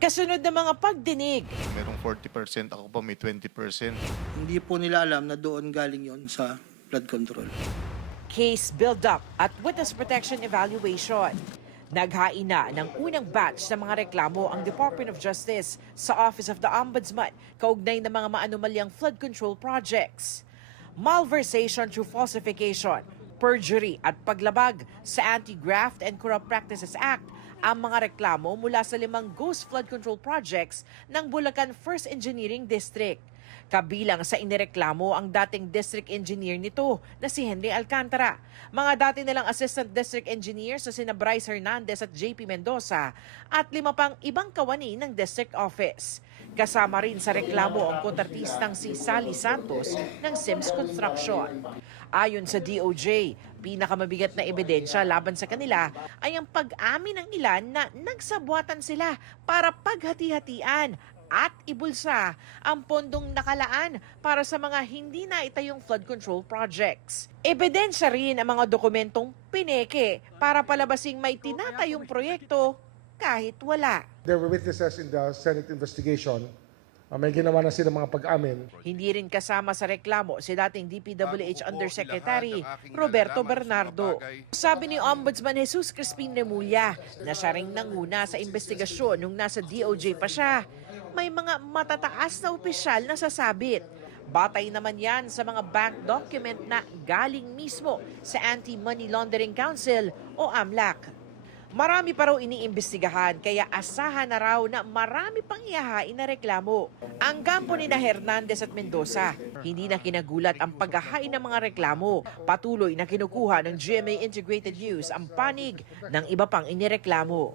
Kasunod ng mga pagdinig, Merong 40%, ako pa may 20%. Hindi po nila alam na doon galing yon sa flood control. case build-up at witness protection evaluation. Naghain na ng unang batch ng mga reklamo ang Department of Justice sa Office of the Ombudsman kaugnay ng mga maanumalyang flood control projects. Malversation through falsification, perjury at paglabag sa Anti-Graft and Corrupt Practices Act ang mga reklamo mula sa 5 ghost flood control projects ng Bulacan First Engineering District. Kabilang sa inireklamo ang dating district engineer nito na si Henry Alcantara, mga dati nilang assistant district engineers na sina Bryce Hernandez at JP Mendoza at 5 pang ibang kawani ng district office. Kasama rin sa reklamo ang kontratistang si Sally Santos ng Sims Construction. Ayon sa DOJ, pinakamabigat na ebidensya laban sa kanila ay ang pag-amin ng ilan na nagsabwatan sila para paghati-hatian at ibulsa ang pondong nakalaan para sa mga hindi na itayong flood control projects. Ebidensya rin ang mga dokumentong pineke para palabasing may tinatayong proyekto kahit wala. There were witnesses in the Senate investigation. May ginawa na sila mga pag-amin. Hindi rin kasama sa reklamo si dating DPWH Undersecretary Roberto Bernardo. Sabi ni Ombudsman Jesus Crispin Remulla na siya ring nanguna sa investigasyon nung nasa DOJ pa siya. May mga matataas na opisyal na sasabit. Batay naman yan sa mga bank document na galing mismo sa Anti-Money Laundering Council o AMLAC. Marami pa raw iniimbestigahan kaya asahan na raw na marami pang ihahain na reklamo. Ang kampo ni Hernandez at Mendoza, hindi na kinagulat ang paghahain ng mga reklamo. Patuloy na kinukuha ng GMA Integrated News ang panig ng iba pang inireklamo.